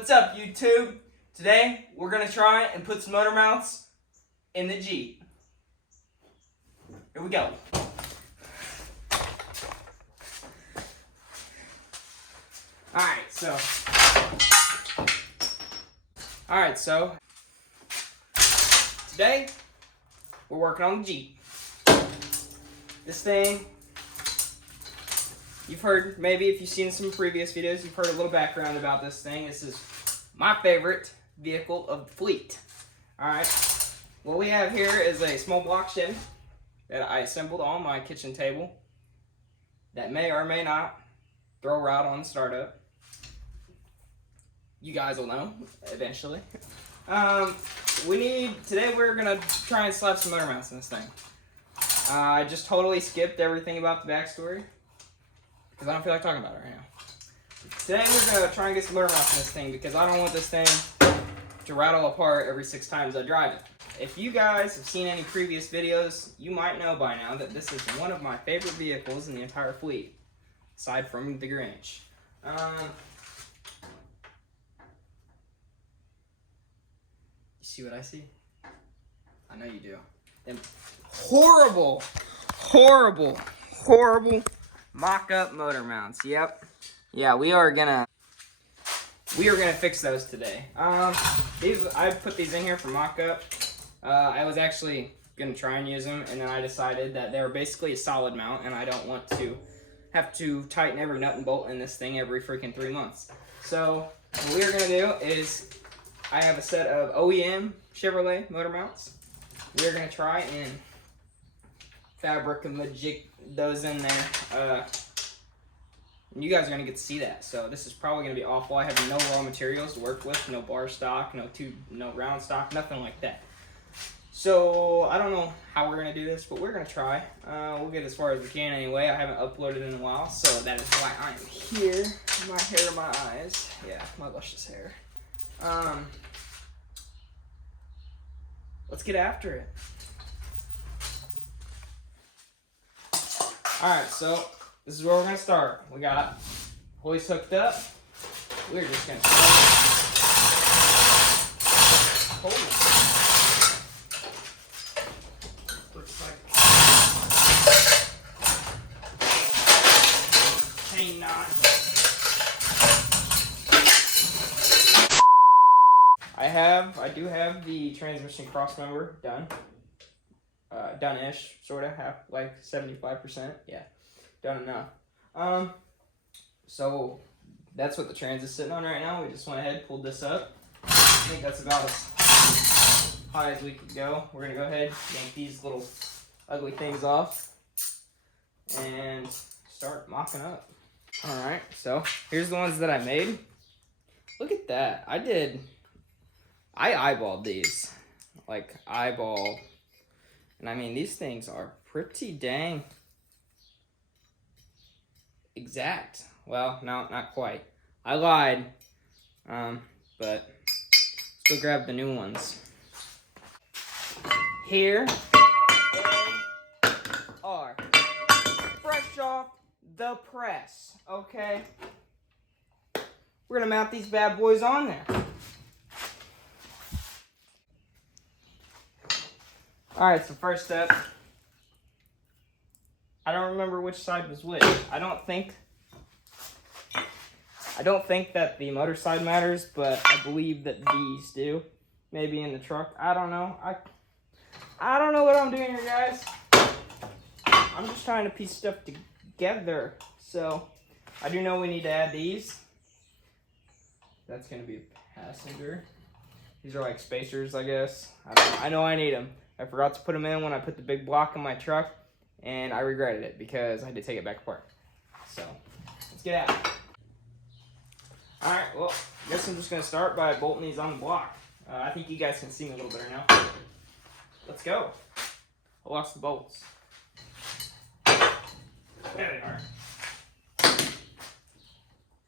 What's up, YouTube? Today, we're going to try and put some motor mounts in the Jeep. Here we go. Alright, so today, we're working on the Jeep. This thing, you've heard, maybe if you've seen some previous videos, you've heard a little background about this thing. This is my favorite vehicle of the fleet. Alright, what we have here is a small block Chevy that I assembled on my kitchen table that may or may not throw out on startup. You guys will know eventually. Today we're gonna try and slap some motor mounts in this thing. I just totally skipped everything about the backstory because I don't feel like talking about it right now. Today we're gonna try and get some motor mounts in this thing because I don't want this thing to rattle apart every 6 times I drive it. If you guys have seen any previous videos, you might know by now that this is one of my favorite vehicles in the entire fleet, aside from the Grange. You see what I see? I know you do. Them horrible mock-up motor mounts. Yep. Yeah, we are gonna fix those today. I put these in here for mock-up. I was actually gonna try and use them, and then I decided that they were basically a solid mount, and I don't want to have to tighten every nut and bolt in this thing every freaking 3 months. So what we're gonna do is, I have a set of OEM Chevrolet motor mounts. We're gonna try and fabricate those in there. You guys are gonna get to see that. So this is probably gonna be awful. I have no raw materials to work with, no bar stock, no round stock, nothing like that. So I don't know how we're gonna do this, but we're gonna try. We'll get as far as we can anyway. I haven't uploaded in a while, so that is why I am here. My hair, my eyes. Yeah, my luscious hair. Let's get after it. Alright, so this is where we're gonna start. We got hoist hooked up. We're just gonna start. Hold it. Looks like chain knot. I do have the transmission cross member done. Done-ish, sort of, like 75%. Yeah, done enough. So that's what the trans is sitting on right now. We just went ahead, pulled this up. I think that's about as high as we could go. We're gonna go ahead, yank these little ugly things off, and start mocking up. All right, so here's the ones that I made. Look at that. I eyeballed these, like eyeball, and I mean these things are pretty dang exact. Well, no, not quite. I lied, but still grab the new ones. Here they are, fresh off the press. Okay, we're gonna mount these bad boys on there. Alright, so first step, I don't remember which side was which. I don't think that the motor side matters, but I believe that these do. Maybe in the truck. I don't know. I don't know what I'm doing here, guys. I'm just trying to piece stuff together. So, I do know we need to add these. That's going to be a passenger. These are like spacers, I guess. I know I need them. I forgot to put them in when I put the big block in my truck, and I regretted it because I had to take it back apart. So, let's get at it. Alright, well, I guess I'm just going to start by bolting these on the block. I think you guys can see me a little better now. Let's go. I lost the bolts. There they are.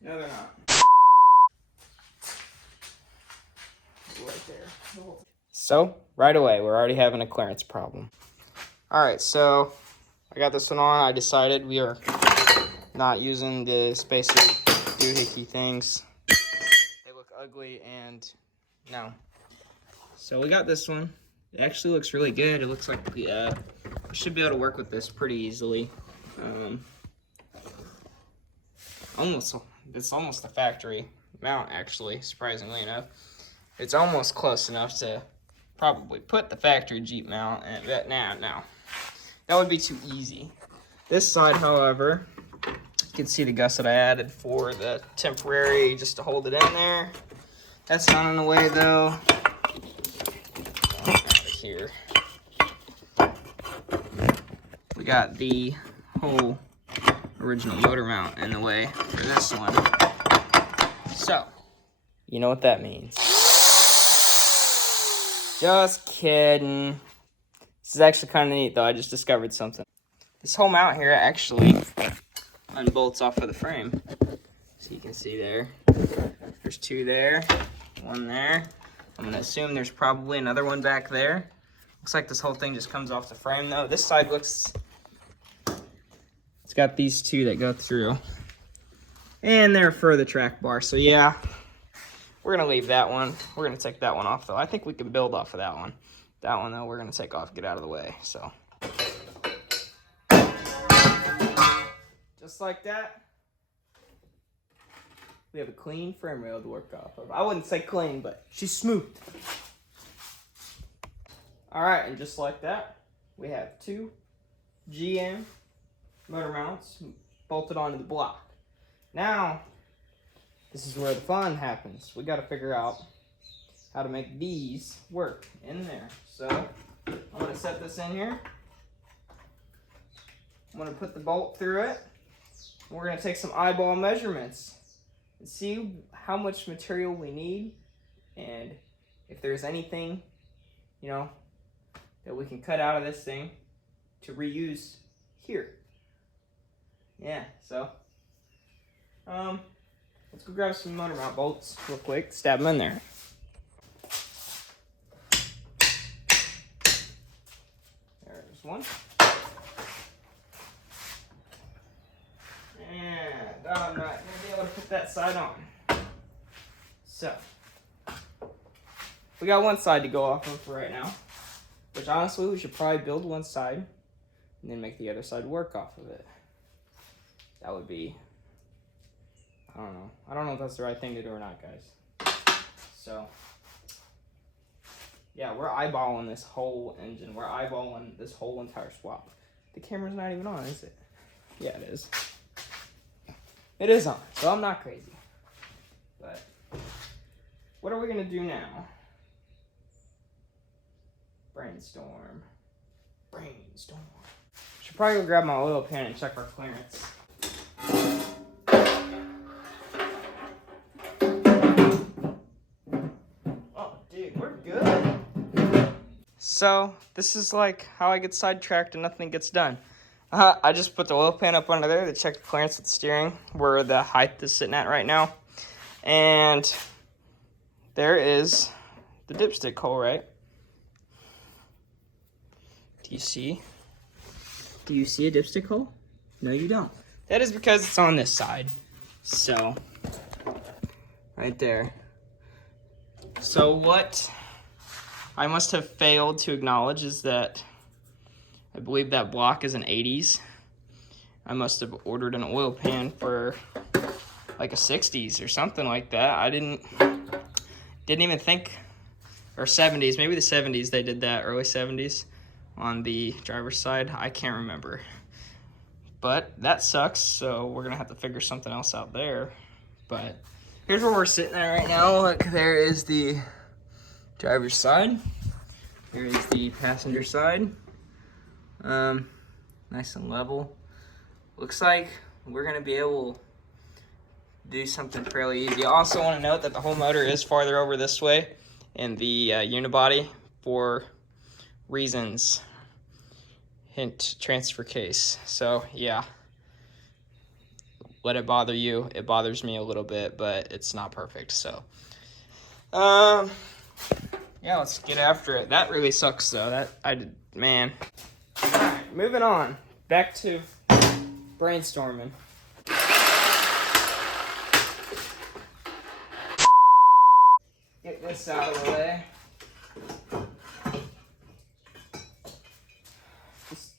No, they're not. Right there. So, right away, we're already having a clearance problem. Alright, so I got this one on. I decided we are not using the spacer doohickey things. They look ugly, and no. So we got this one. It actually looks really good. It looks like we should be able to work with this pretty easily. It's almost a factory mount, actually, surprisingly enough. It's almost close enough to probably put the factory Jeep mount, and no. That would be too easy. This side, however, you can see the gusset I added for the temporary, just to hold it in there. That's not in the way, though. Out of here. We got the whole original motor mount in the way for this one. So, you know what that means. Just kidding. This is actually kind of neat, though. I just discovered something. This whole mount here actually unbolts off of the frame. So you can see there. There's two there, one there. I'm going to assume there's probably another one back there. Looks like this whole thing just comes off the frame, though. This side looks... It's got these two that go through. And they're for the track bar. So, yeah. We're going to leave that one. We're going to take that one off, though. I think we can build off of that one. That one, though, we're going to take off, get out of the way. So, just like that, we have a clean frame rail to work off of. I wouldn't say clean, but she's smooth. All right, and just like that, we have two GM motor mounts bolted onto the block. Now, this is where the fun happens. We got to figure out how to make these work in there. So, I'm going to set this in here. I'm going to put the bolt through it. We're going to take some eyeball measurements and see how much material we need, and if there's anything, you know, that we can cut out of this thing to reuse here. Yeah, so, let's go grab some motor mount bolts real quick, stab them in there. There's one. And I'm not going to be able to put that side on. So, we got one side to go off of for right now, which honestly we should probably build one side and then make the other side work off of it. That would be, I don't know. I don't know if that's the right thing to do or not, guys. So, yeah, we're eyeballing this whole engine. We're eyeballing this whole entire swap. The camera's not even on, is it? Yeah, it is. It is on, so I'm not crazy. But, what are we going to do now? Brainstorm. Should probably go grab my oil pan and check our clearance. Oh, dude, we're good. So, this is like how I get sidetracked and nothing gets done. I just put the oil pan up under there to check the clearance with the steering, where the height is sitting at right now. And there is the dipstick hole, right? Do you see a dipstick hole? No, you don't. That is because it's on this side. So, right there. So what I must have failed to acknowledge is that I believe that block is an 80s. I must have ordered an oil pan for like a 60s or something like that. I didn't even think, or 70s, maybe the 70s they did that, early 70s on the driver's side. I can't remember. But that sucks, so we're gonna have to figure something else out there. But here's where we're sitting at right now. Look, there is the driver's side. Here is the passenger side. Nice and level. Looks like we're gonna be able to do something fairly easy. I also want to note that the whole motor is farther over this way in the unibody for reasons. Hint, transfer case. So yeah, let it bother you. It bothers me a little bit, but it's not perfect. So yeah, let's get after it. That really sucks though. Man. All right, moving on. Back to brainstorming. 'Cause, this out of the way. This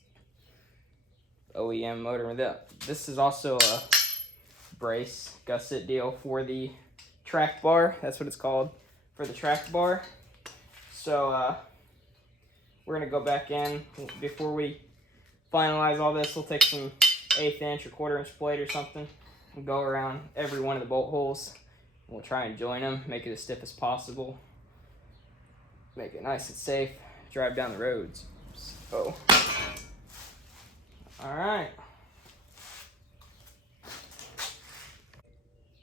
OEM motor. This is also a brace gusset deal for the track bar. That's what it's called, for the track bar. So we're gonna go back in before we finalize all this. We'll take some 1/8 inch or 1/4 inch plate or something and go around every one of the bolt holes. We'll try and join them, make it as stiff as possible, make it nice and safe, drive down the roads. So, all right.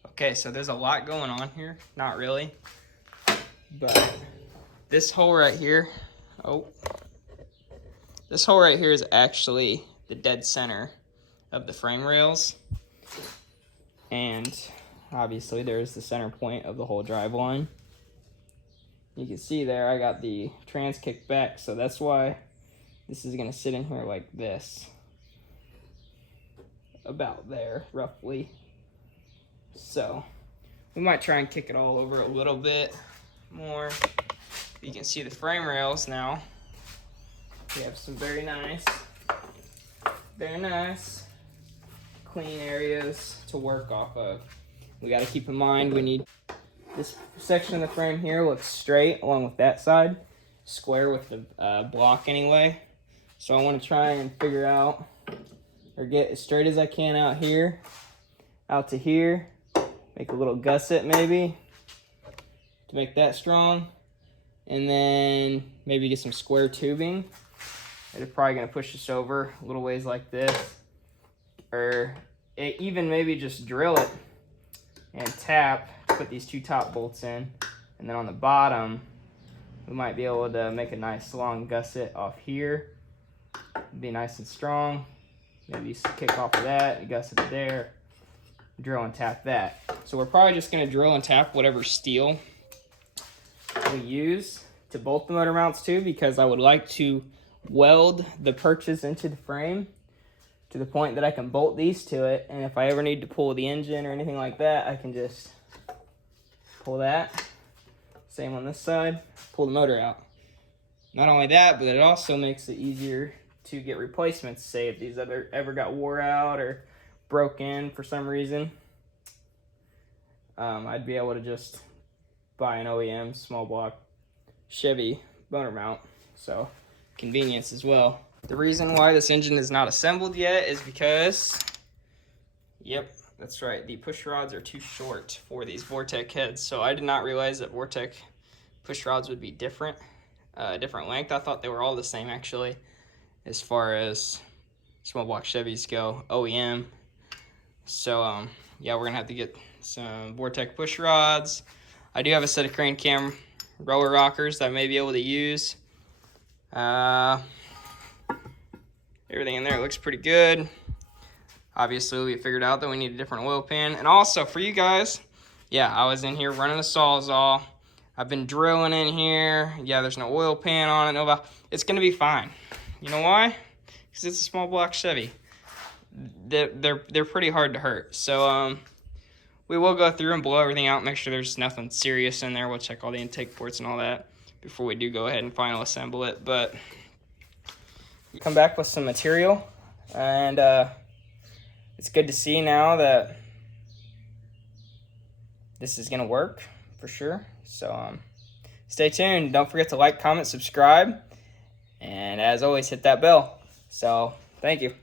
Okay, so there's a lot going on here. Not really, but this hole right here, this hole right here is actually the dead center of the frame rails. And obviously there's the center point of the whole drive line. You can see there I got the trans kicked back, so that's why this is gonna sit in here like this. About there, roughly. So we might try and kick it all over a little bit more. You can see the frame rails now. We have some very nice clean areas to work off of. We got to keep in mind we need this section of the frame here looks straight along with that side, square with the block anyway. So I want to try and figure out or get as straight as I can out here, out to here, make a little gusset maybe to make that strong, and then maybe get some square tubing. It's probably going to push this over a little ways like this, or even maybe just drill it and tap, put these 2 top bolts in, and then on the bottom we might be able to make a nice long gusset off here. Be nice and strong. Maybe kick off of that, gusset it there, drill and tap that. So we're probably just going to drill and tap whatever steel we use to bolt the motor mounts to, because I would like to weld the perches into the frame to the point that I can bolt these to it, and if I ever need to pull the engine or anything like that, I can just pull that. Same on this side, pull the motor out. Not only that, but it also makes it easier to get replacements. Say if these ever got wore out or broken for some reason, I'd be able to just buy an OEM small block Chevy motor mount. So convenience as well. The reason why this engine is not assembled yet is because, yep, that's right, the push rods are too short for these Vortec heads. So I did not realize that Vortec push rods would be different length. I thought they were all the same actually, as far as small block Chevys go, OEM. So yeah, we're gonna have to get some Vortec push rods. I do have a set of crane cam roller rockers that I may be able to use. Everything in there looks pretty good. Obviously, we figured out that we need a different oil pan. And also, for you guys, yeah, I was in here running a Sawzall. I've been drilling in here. Yeah, there's no oil pan on it. No, it's going to be fine. You know why? Because it's a small block Chevy. They're pretty hard to hurt. So, we will go through and blow everything out, make sure there's nothing serious in there. We'll check all the intake ports and all that before we do go ahead and final assemble it. But come back with some material, and it's good to see now that this is gonna work for sure. So stay tuned. Don't forget to like, comment, subscribe, and as always, hit that bell. So thank you.